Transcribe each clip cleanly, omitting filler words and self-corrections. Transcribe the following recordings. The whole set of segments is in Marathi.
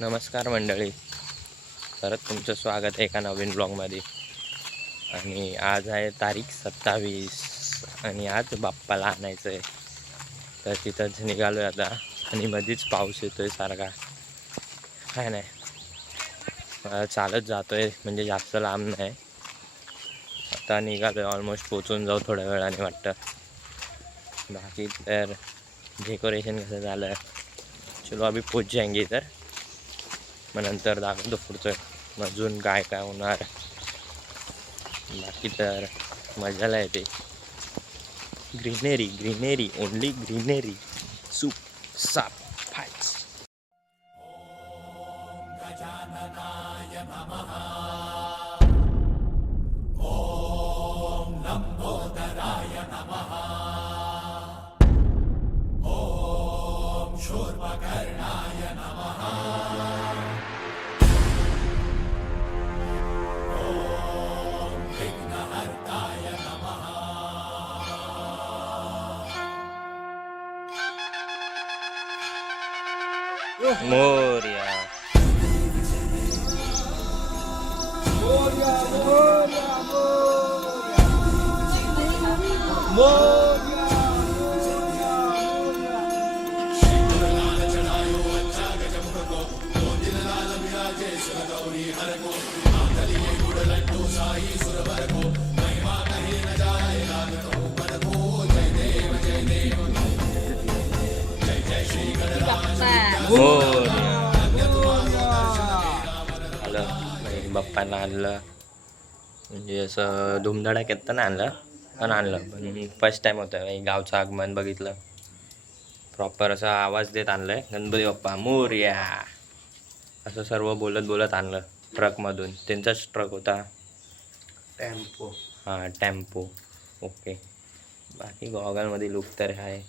नमस्कार मंडळी, परत तुमचं स्वागत आहे एका नवीन ब्लॉगमध्ये. आणि आज आहे तारीख 27 आणि आज बाप्पाला आणायचं आहे. तर तिथंच निघालो आहे आता आणि मध्येच पाऊस येतो आहे सारखा. काय नाही, चालत जातो आहे, म्हणजे जास्त लांब नाही. आता निघालो आहे, ऑलमोस्ट पोचून जाऊ थोड्या वेळाने वाटतं. बाकी तर डेकोरेशन कसं झालं आहे, चलो अभी पोच जाएंगे इधर, मग नंतर दाखवतो पुढचं अजून काय काय होणार. बाकी तर मजाला येते. Greenery greenery only greenery. Soup साप फायट्स. गजाननाय नमः. ॐ लंबोदराय नमः. ॐ शूर्पकर्णाय नमः. ॐ विघ्नहर्ताय नमः. मोरया. मोरया. आलं नाही, बाप्पांना आणलं, म्हणजे असं धुमधडाक्यात तर नाही आणलं, पण आणलं. पण फर्स्ट टाईम होतं गावचं आगमन बघितलं. प्रॉपर असा आवाज देत आणलंय, गणपती बाप्पा मोरया असं सर्व बोलत बोलत आणलं ट्रकमधून. त्यांचाच ट्रक होता, टेम्पो. हां टेम्पो. ओके. बाकी गॉगलमध्ये लुक तर आहे.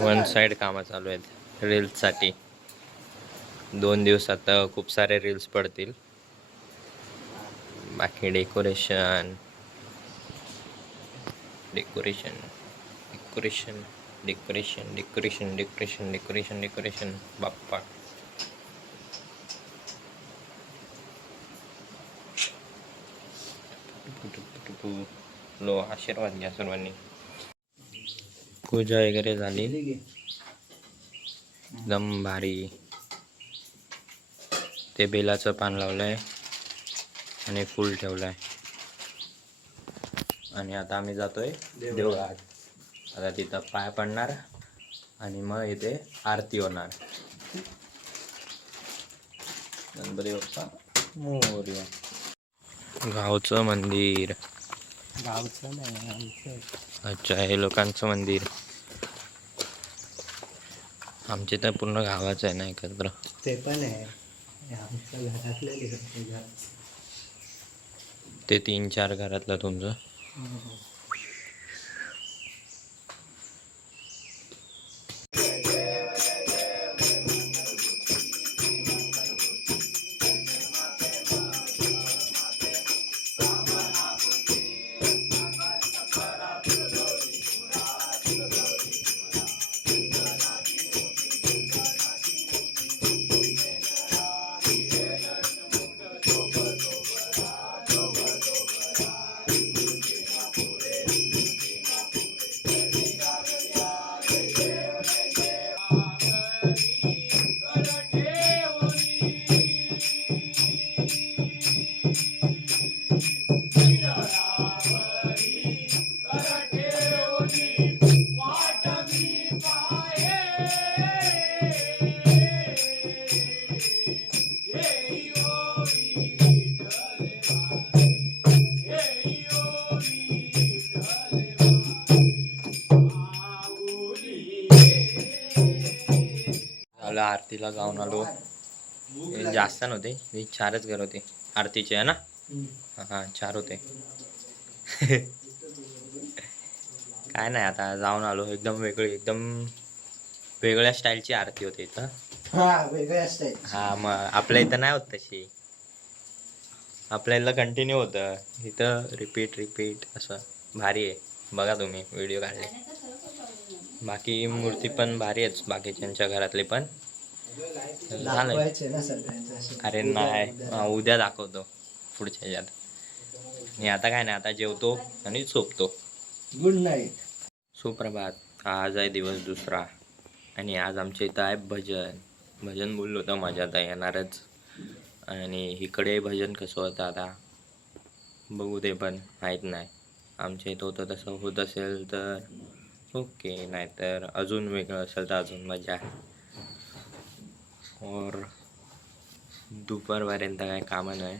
वन साईड कामं चालू आहेत रील्ससाठी. 2 दिवसात खूप सारे रील्स पडतील. बाकी decoration decoration decoration decoration decoration decoration decoration decoration Bappa. लो आशीर्वाद घ्या सर्वांनी. पूजा वगैरे झाली, एकदम भारी. ते बेलाचं पान लावलंय आणि फूल ठेवलंय. आणि आता आम्ही जातोय देवळात. आता तिथं पाय पडणार आणि मग इथे आरती होणार. गणपती बाप्पा मोरया. गावचं मंदिर. गावचं नाही आमचं. अच्छा, हे लोकांचं मंदिर. आमचे तर पूर्ण गावाचं आहे ना एकत्र. ते पण आहे आमच्या घरातले घर. ते 3-4 घरातलं तुमचं. आपल्या आरतीला जाऊन आलो. जास्त नव्हते, 4च घर होते आरतीचे आहे ना. हां 4 होते. काय नाही, आता जाऊन आलो. एकदम वेगळ्या स्टाईलची आरती होती इथं. वेगळ्या स्टाईल. हा मग आपल्या इथं नाही होत तशी. आपल्या इथलं कंटिन्यू होतं, इथं रिपीट असं. भारी आहे, बघा तुम्ही व्हिडिओ काढले. बाकी मूर्ती पण भारी आहेत बाकीच्यांच्या घरातले पण. झालं. अरे नाही, उद्या दाखवतो पुढच्या ह्याच्यात. आणि आता काय नाही, आता जेवतो आणि झोपतो. Good night. सुप्रभात. आज आहे दिवस दुसरा आणि आज आमच्या इथं आहे भजन बोललो होतं, मजा आता येणारच. आणि इकडे भजन कसं होतं आता बघू, ते पण माहीत नाही. आमच्या इथं होतं तसं होत असेल तर ओके, नाहीतर अजून वेगळं असेल तर अजून मजा आहे. और दुपारपर्यंत काय कामं नाही,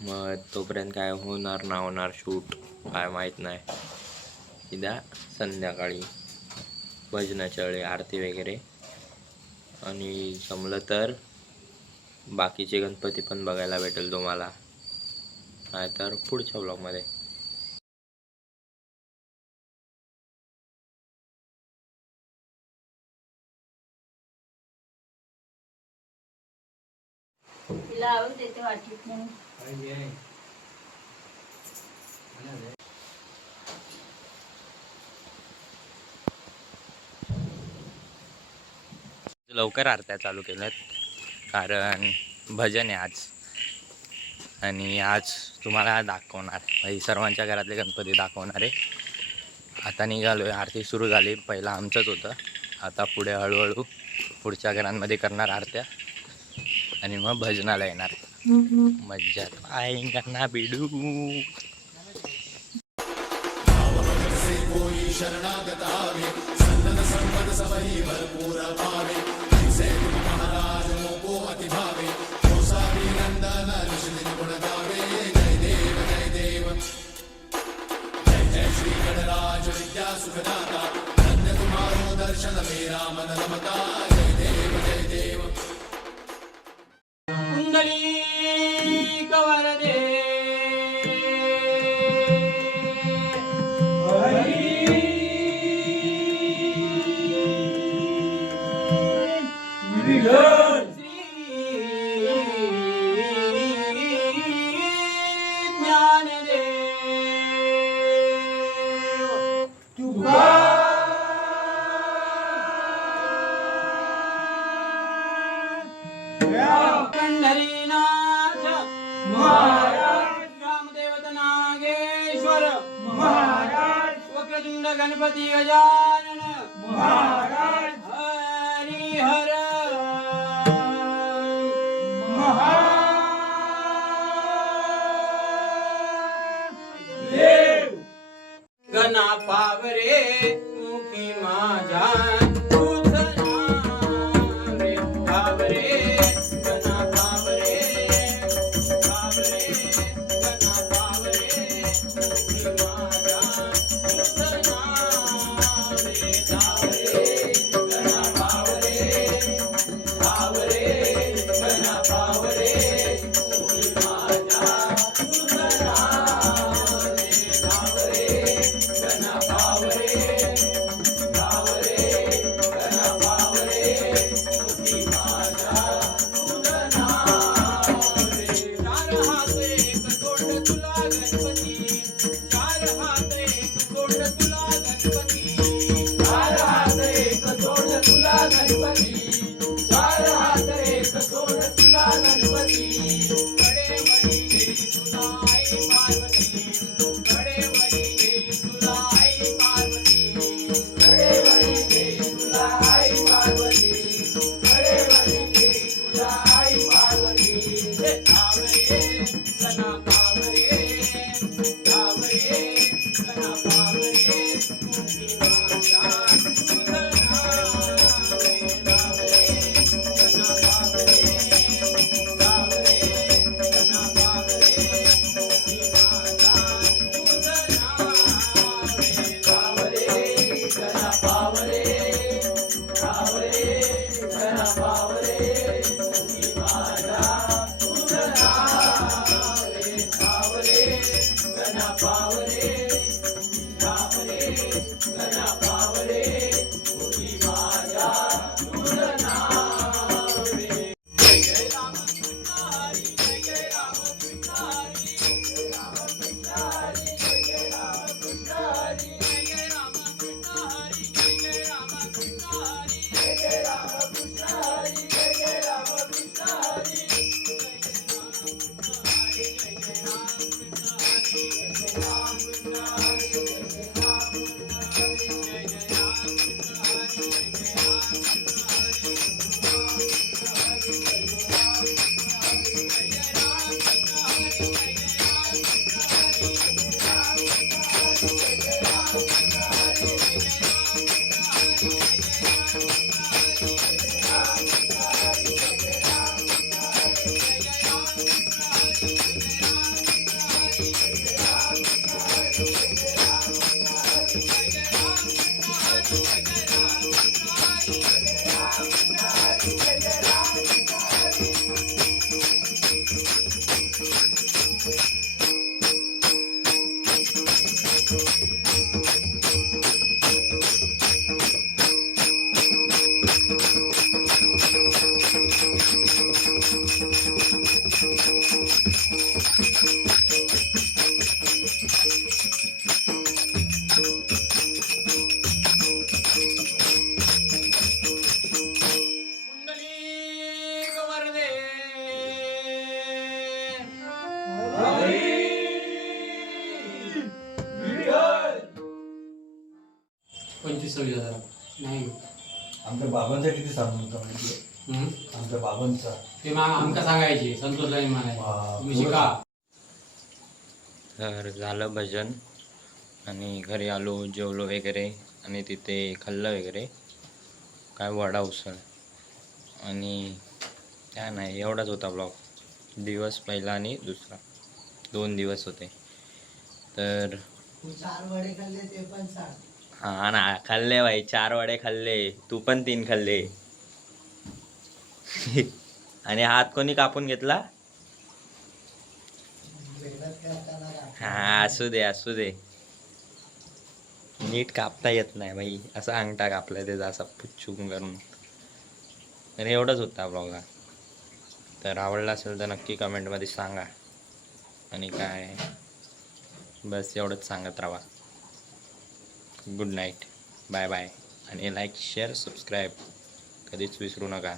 मग तोपर्यंत काय होणार ना होणार शूट काय माहीत नाही. सीधा संध्याकाळी भजनाच्या वेळी आरती वगैरे. आणि जमलं तर बाकीचे गणपती पण बघायला भेटेल तुम्हाला, नाहीतर पुढच्या ब्लॉगमध्ये. लवकर आरत्या चालू केल्यात कारण भजन आहे आज. आणि आज तुम्हाला दाखवणार, सर्वांच्या घरातले गणपती दाखवणार आहे. आता निघालो आहे, आरती सुरू झाली. पहिला आमचंच होतं, आता पुढे हळूहळू पुढच्या घरांमध्ये करणार आरत्या आणि मग भजनाला येणार. मज्जा करणार बिडू. पंढरीनाथ महाराज, ग्रामदेवत नागेश्वर महाराज, वक्रतुंड गणपती गजानन महाराज, हरिहर महादेव. गणा पावरे मुखी माझा पुंडलिक वरदे 25,000 नाही आमच्या बाबांचा किती सांगून होता माहिती आहे? आमच्या बाबांचा ते आमका सांगायचे संतोषला वा. तुम्ही शिका. तर झालं भजन आणि घरी आलो, जेवलो वगैरे आणि तिथे खाल्लं वगैरे, काय वडा उसळ आणि काय नाही, एवढाच होता ब्लॉग. दिवस पहिला आणि दुसरा 2 दिवस होते. तर 4 वडे खाल्ले ते पण सांग. हा ना, खाल्ले भाई, 4 वडे खाल्ले, तू पण 3 खाल्ले. आणि हात कोणी कापून घेतला? मेहनत करताना हा, असू दे असू दे, नीट कापता येत नाही भाई, असं अंगठा कापलाय त्याचा असा पुच्छून करून. तर एवढंच होता ब्लॉग हा. तर आवडला असेल तर नक्की कमेंटमध्ये सांगा. आणि काय, बस एवढंच सांगत राहा. Good night, bye bye. आणि लाईक शेअर सबस्क्राईब कधीच विसरू नका.